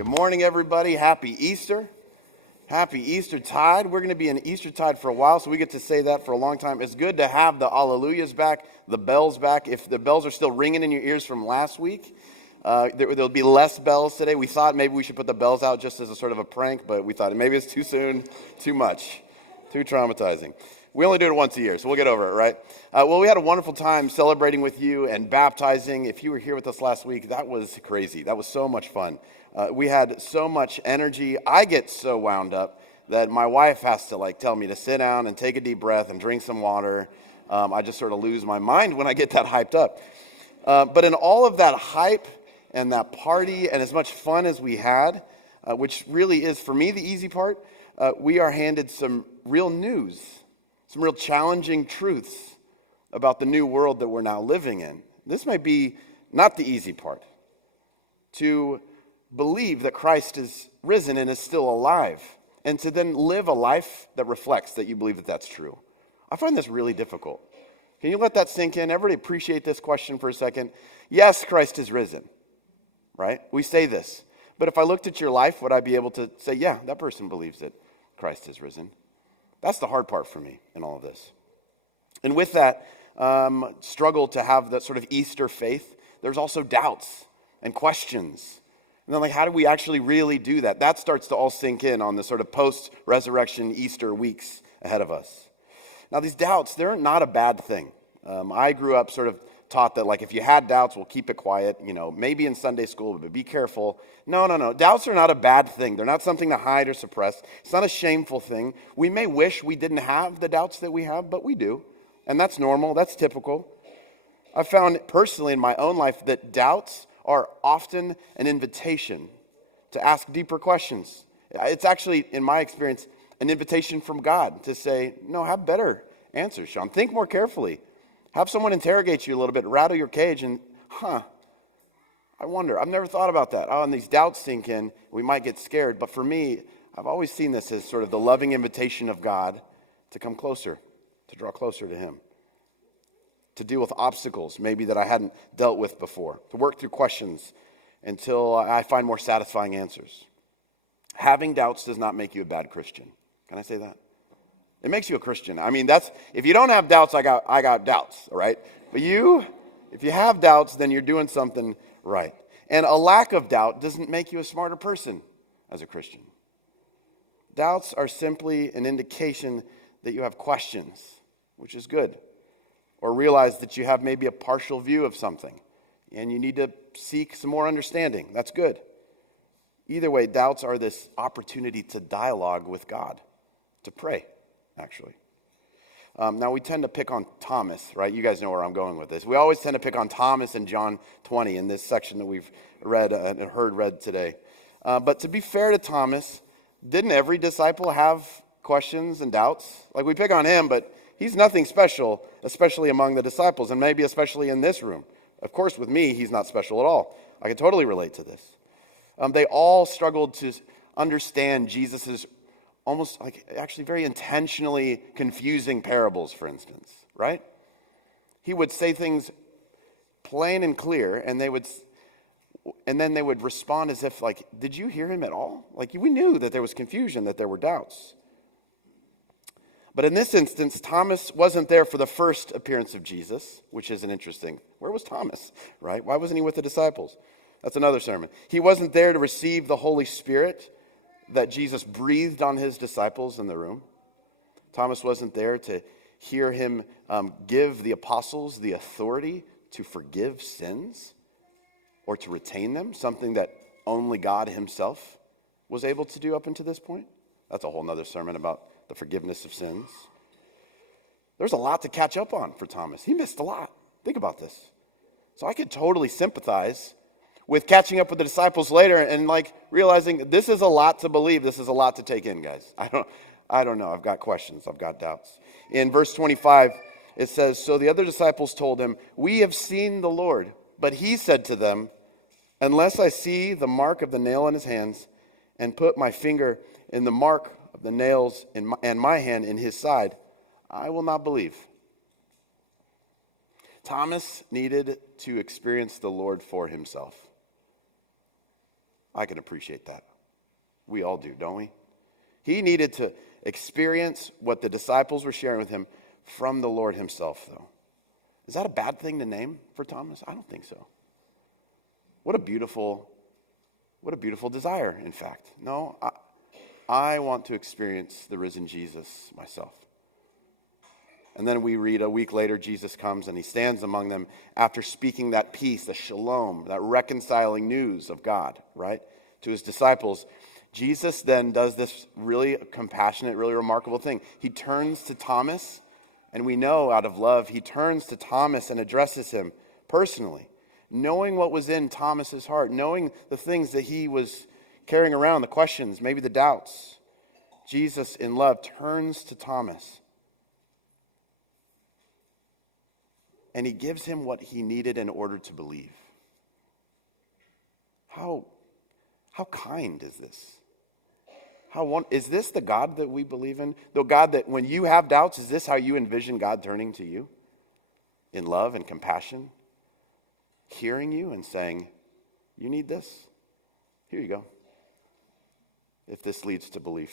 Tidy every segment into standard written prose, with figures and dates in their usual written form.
Good morning, everybody. Happy Easter. Happy Eastertide. We're going to be in Eastertide for a while, so we get to say that for a long time. It's good to have the Alleluias back, the bells back. If the bells are still ringing in your ears from last week, there'll be less bells today. We thought maybe we should put the bells out just as a sort of a prank, but we thought maybe it's too soon, too much, too traumatizing. We only do it once a year, so we'll get over it, right? Well, we had a wonderful time celebrating with you and baptizing. If you were here with us last week, that was crazy. That was so much fun. We had so much energy. I get so wound up that my wife has to tell me to sit down and take a deep breath and drink some water. I just sort of lose my mind when I get that hyped up. But in all of that hype and that party and as much fun as we had, which really is for me the easy part, we are handed some real news. Some real challenging truths about the new world that we're now living in. This might be not the easy part. To believe that Christ is risen and is still alive, and to then live a life that reflects that you believe that that's true. I find this really difficult. Can you let that sink in? Everybody appreciate this question for a second. Yes, Christ is risen, right? We say this. But if I looked at your life, would I be able to say, yeah, that person believes that Christ is risen? That's the hard part for me in all of this. And with that struggle to have that sort of Easter faith, there's also doubts and questions. And then how do we actually really do that? That starts to all sink in on the sort of post-resurrection Easter weeks ahead of us. Now these doubts, they're not a bad thing. I grew up sort of taught that if you had doubts, we'll keep it quiet, maybe in Sunday school, but be careful. No. Doubts are not a bad thing. They're not something to hide or suppress. It's not a shameful thing. We may wish we didn't have the doubts that we have, but we do. And that's normal. That's typical. I've found personally in my own life that doubts are often an invitation to ask deeper questions. It's actually, in my experience, an invitation from God to say, no, have better answers, Shawn. Think more carefully. Have someone interrogate you a little bit, rattle your cage, and, I wonder. I've never thought about that. And these doubts sink in. We might get scared. But for me, I've always seen this as sort of the loving invitation of God to come closer, to draw closer to Him, to deal with obstacles maybe that I hadn't dealt with before, to work through questions until I find more satisfying answers. Having doubts does not make you a bad Christian. Can I say that? It makes you a Christian. I mean, if you don't have doubts, I got doubts, all right? But if you have doubts, then you're doing something right. And a lack of doubt doesn't make you a smarter person as a Christian. Doubts are simply an indication that you have questions, which is good. Or realize that you have maybe a partial view of something, and you need to seek some more understanding. That's good. Either way, doubts are this opportunity to dialogue with God, to pray. Actually. Now, we tend to pick on Thomas, right? You guys know where I'm going with this. We always tend to pick on Thomas in John 20 in this section that we've read and heard read today. But to be fair to Thomas, didn't every disciple have questions and doubts? We pick on him, but he's nothing special, especially among the disciples, and maybe especially in this room. Of course, with me, he's not special at all. I can totally relate to this. They all struggled to understand Jesus's almost actually very intentionally confusing parables, for instance, right? He would say things plain and clear, and then they would respond as if did you hear him at all? We knew that there was confusion, that there were doubts. But in this instance, Thomas wasn't there for the first appearance of Jesus, which is an interesting. Where was Thomas, right? Why wasn't he with the disciples? That's another sermon. He wasn't there to receive the Holy Spirit that Jesus breathed on his disciples in the room. Thomas wasn't there to hear him give the apostles the authority to forgive sins or to retain them, something that only God himself was able to do up until this point. That's a whole nother sermon about the forgiveness of sins. There's a lot to catch up on for Thomas. He missed a lot. Think about this. So I could totally sympathize with catching up with the disciples later and realizing this is a lot to believe. This is a lot to take in, guys. I don't know. I've got questions. I've got doubts. In verse 25, it says, so the other disciples told him, we have seen the Lord. But he said to them, unless I see the mark of the nail in his hands and put my finger in the mark of the nails and my hand in his side, I will not believe. Thomas needed to experience the Lord for himself. I can appreciate that. We all do, don't we? He needed to experience what the disciples were sharing with him from the Lord himself, though. Is that a bad thing to name for Thomas? I don't think so. What a beautiful desire, in fact. No, I want to experience the risen Jesus myself. And then we read a week later, Jesus comes and he stands among them after speaking that peace, the shalom, that reconciling news of God, right, to his disciples. Jesus then does this really compassionate, really remarkable thing. He turns to Thomas, and we know out of love, he turns to Thomas and addresses him personally, knowing what was in Thomas's heart, knowing the things that he was carrying around, the questions, maybe the doubts. Jesus, in love, turns to Thomas, and he gives him what he needed in order to believe. How kind is this? Is this the God that we believe in? The God that when you have doubts, is this how you envision God turning to you? In love and compassion? Hearing you and saying, you need this? Here you go. If this leads to belief.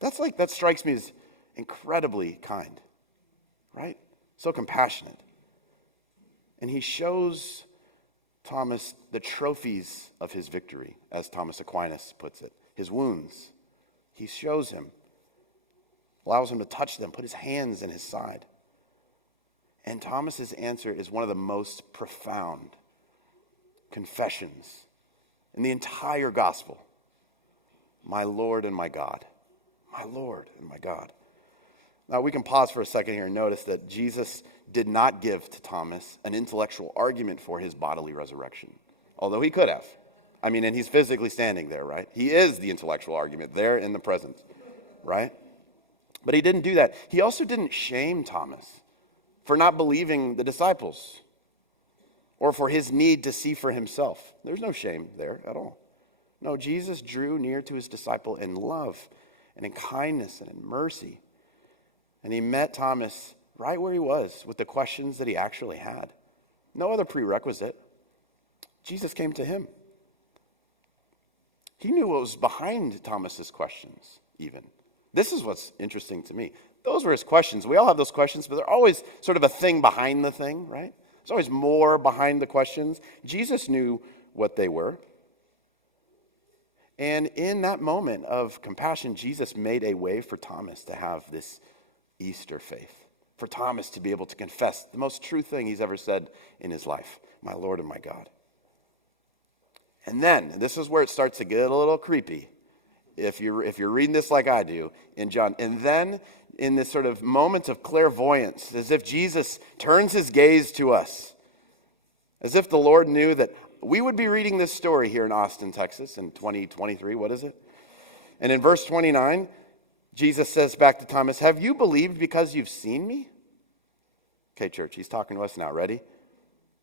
That strikes me as incredibly kind, right? So compassionate. And he shows Thomas the trophies of his victory, as Thomas Aquinas puts it, his wounds. He shows him, allows him to touch them, put his hands in his side. And Thomas's answer is one of the most profound confessions in the entire gospel. My Lord and my God. My Lord and my God. Now we can pause for a second here and notice that Jesus did not give to Thomas an intellectual argument for his bodily resurrection, although he could have. And he's physically standing there, right? He is the intellectual argument there in the presence, right? But he didn't do that. He also didn't shame Thomas for not believing the disciples or for his need to see for himself. There's no shame there at all. No, Jesus drew near to his disciple in love and in kindness and in mercy. And he met Thomas right where he was with the questions that he actually had. No other prerequisite. Jesus came to him. He knew what was behind Thomas's questions, even. This is what's interesting to me. Those were his questions. We all have those questions, but they're always sort of a thing behind the thing, right? There's always more behind the questions. Jesus knew what they were. And in that moment of compassion, Jesus made a way for Thomas to have this Easter faith, for Thomas to be able to confess the most true thing he's ever said in his life, my Lord and my God. And then, this is where it starts to get a little creepy, if you're reading this like I do in John. And then, in this sort of moment of clairvoyance, as if Jesus turns his gaze to us, as if the Lord knew that we would be reading this story here in Austin, Texas in 2023, what is it? And in verse 29, Jesus says back to Thomas, have you believed because you've seen me? Okay, church, he's talking to us now. Ready?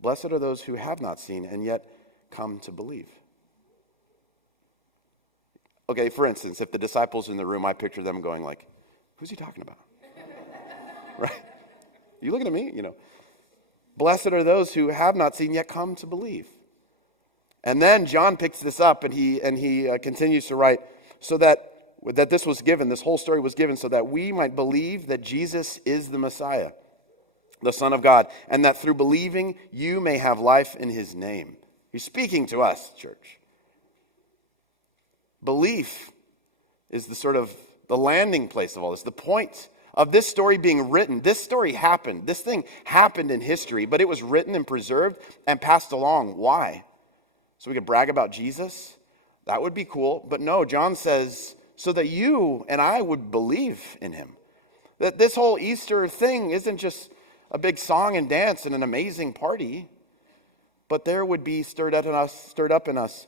Blessed are those who have not seen and yet come to believe. Okay, for instance, if the disciples in the room, I picture them going like, who's he talking about? Right? You looking at me? Blessed are those who have not seen yet come to believe. And then John picks this up and he continues to write, so that this was given, this whole story was given so that we might believe that Jesus is the Messiah, the Son of God, and that through believing you may have life in his name. He's speaking to us, church. Belief is the landing place of all this, the point of this story being written. This story happened. This thing happened in history, but it was written and preserved and passed along. Why? So we could brag about Jesus? That would be cool. But no, John says, so that you and I would believe in him. That this whole Easter thing isn't just a big song and dance and an amazing party, but there would be stirred up in us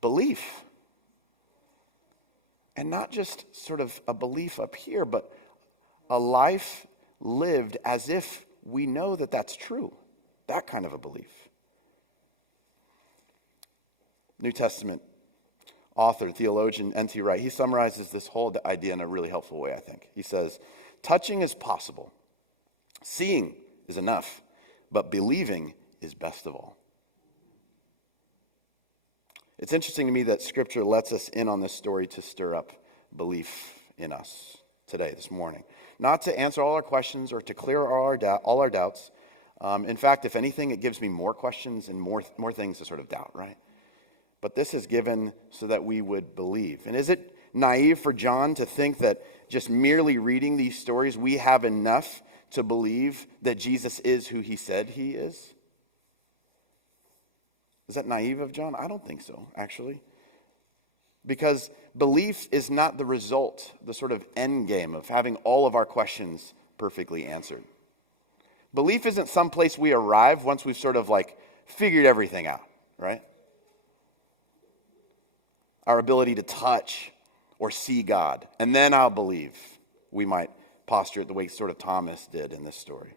belief. And not just sort of a belief up here, but a life lived as if we know that that's true. That kind of a belief. New Testament author, theologian N.T. Wright, he summarizes this whole idea in a really helpful way, I think. He says, touching is possible. Seeing is enough, but believing is best of all. It's interesting to me that Scripture lets us in on this story to stir up belief in us today, this morning. Not to answer all our questions or to clear all our doubts. In fact, if anything, it gives me more questions and more things to sort of doubt, right? But this is given so that we would believe. And is it naive for John to think that just merely reading these stories, we have enough to believe that Jesus is who he said he is? Is that naive of John? I don't think so, actually. Because belief is not the result, the sort of end game of having all of our questions perfectly answered. Belief isn't some place we arrive once we've sort of like figured everything out, right? Our ability to touch or see God, and then I'll believe. We might posture it the way sort of Thomas did in this story.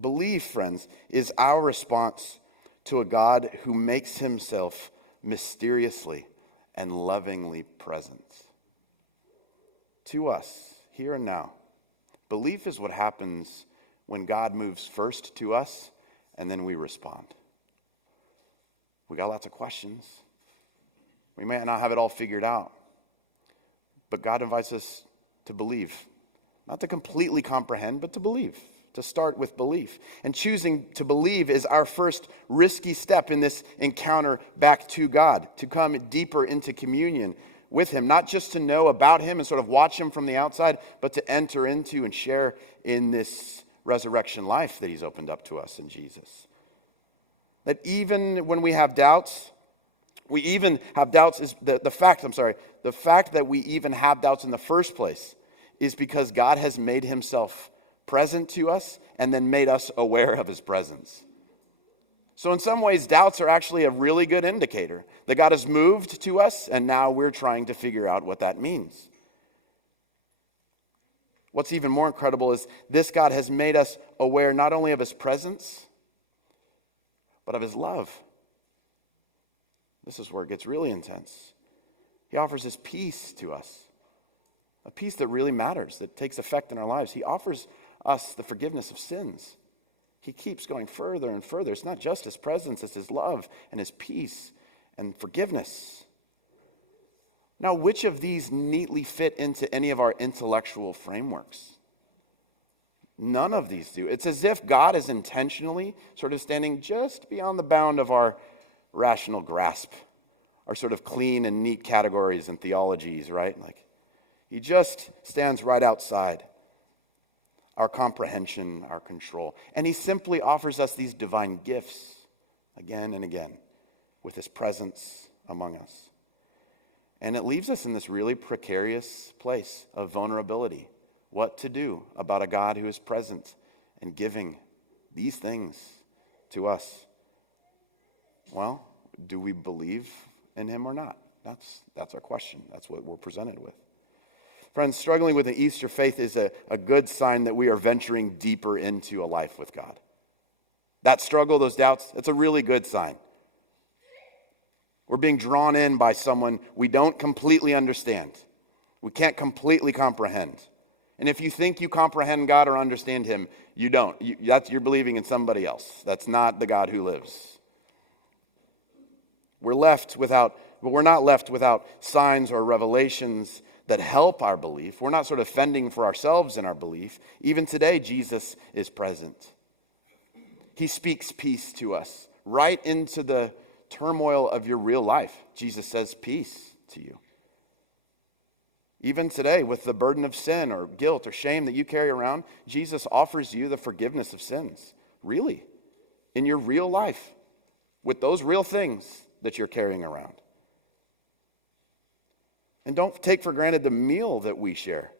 Belief, friends, is our response to a God who makes himself mysteriously and lovingly present to us here and now. Belief is what happens when God moves first to us and then we respond. We got lots of questions. We may not have it all figured out, but God invites us to believe, not to completely comprehend, but to believe. To start with belief. And choosing to believe is our first risky step in this encounter back to God, to come deeper into communion with him, not just to know about him and sort of watch him from the outside, but to enter into and share in this resurrection life that he's opened up to us in Jesus. That even when we have doubts, is the fact that we even have doubts in the first place is because God has made himself present to us and then made us aware of his presence. So in some ways, doubts are actually a really good indicator that God has moved to us and now we're trying to figure out what that means. What's even more incredible is this God has made us aware not only of his presence, but of his love. This is where it gets really intense. He offers his peace to us, a peace that really matters, that takes effect in our lives. He offers us the forgiveness of sins. He keeps going further and further. It's not just his presence, it's his love and his peace and forgiveness. Now, which of these neatly fit into any of our intellectual frameworks? None of these do. It's as if God is intentionally sort of standing just beyond the bound of our rational grasp, our sort of clean and neat categories and theologies, right? Like, he just stands right outside our comprehension, our control. And he simply offers us these divine gifts again and again with his presence among us. And it leaves us in this really precarious place of vulnerability. What to do about a God who is present and giving these things to us? Well, do we believe in him or not? That's our question. That's what we're presented with. Friends, struggling with an Easter faith is a good sign that we are venturing deeper into a life with God. That struggle, those doubts, it's a really good sign. We're being drawn in by someone we don't completely understand. We can't completely comprehend. And if you think you comprehend God or understand him, you don't. You're believing in somebody else. That's not the God who lives. We're not left without signs or revelations that help our belief. We're not sort of fending for ourselves in our belief. Even today, Jesus is present. He speaks peace to us right into the turmoil of your real life. Jesus says peace to you. Even today, with the burden of sin or guilt or shame that you carry around, Jesus offers you the forgiveness of sins. Really, in your real life, with those real things that you're carrying around. And don't take for granted the meal that we share,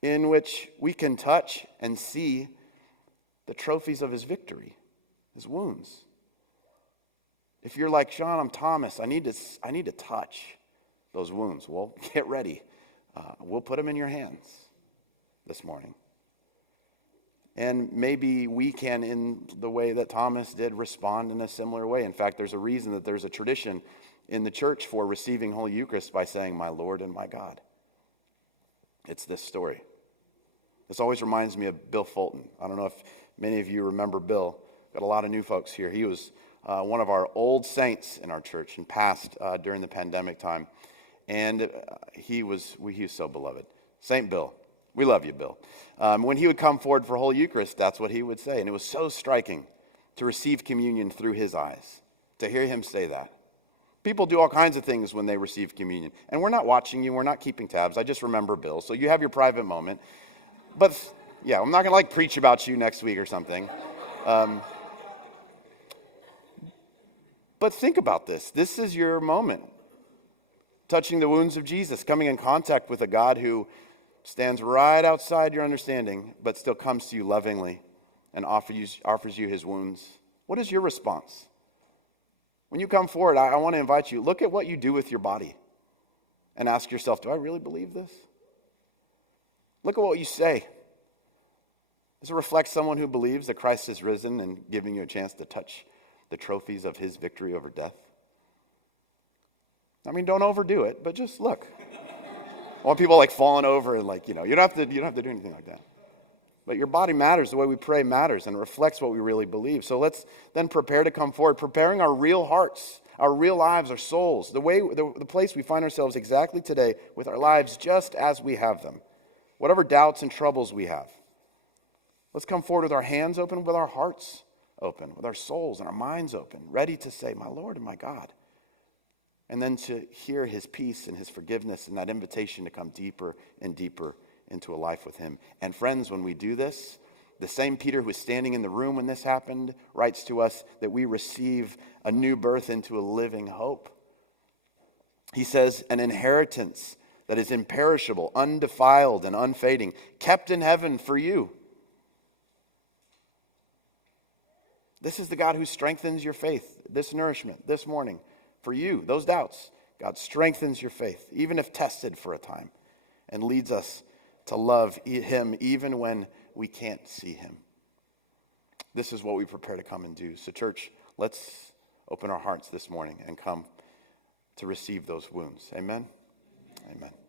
in which we can touch and see the trophies of his victory, his wounds. If you're like, Shawn, I'm Thomas, I need to touch those wounds. Well, get ready. We'll put them in your hands this morning. And maybe we can, in the way that Thomas did, respond in a similar way. In fact, there's a reason that there's a tradition in the church for receiving Holy Eucharist by saying, my Lord and my God. It's this story. This always reminds me of Bill Fulton. I don't know if many of you remember Bill. Got a lot of new folks here. He was one of our old saints in our church and passed during the pandemic time. And he was so beloved. Saint Bill. We love you, Bill. When he would come forward for Holy Eucharist, that's what he would say. And it was so striking to receive communion through his eyes, to hear him say that. People do all kinds of things when they receive communion. And we're not watching you. We're not keeping tabs. I just remember Bill. So you have your private moment. But, yeah, I'm not going to, preach about you next week or something. But think about this. This is your moment. Touching the wounds of Jesus, coming in contact with a God who stands right outside your understanding, but still comes to you lovingly and offers you his wounds. What is your response? When you come forward, I want to invite you, look at what you do with your body and ask yourself, do I really believe this? Look at what you say. Does it reflect someone who believes that Christ has risen and giving you a chance to touch the trophies of his victory over death? I mean, don't overdo it, but just look. I want people falling over and you don't have to do anything like that. But your body matters. The way we pray matters and reflects what we really believe. So let's then prepare to come forward, preparing our real hearts, our real lives, our souls, the place we find ourselves exactly today with our lives just as we have them. Whatever doubts and troubles we have. Let's come forward with our hands open, with our hearts open, with our souls and our minds open, ready to say, my Lord and my God. And then to hear his peace and his forgiveness and that invitation to come deeper and deeper into a life with him. And friends, when we do this, the same Peter who was standing in the room when this happened writes to us that we receive a new birth into a living hope. He says, an inheritance that is imperishable, undefiled, and unfading, kept in heaven for you. This is the God who strengthens your faith, this nourishment, this morning. For you, those doubts, God strengthens your faith, even if tested for a time, and leads us to love him even when we can't see him. This is what we prepare to come and do. So church, let's open our hearts this morning and come to receive those wounds. Amen? Amen.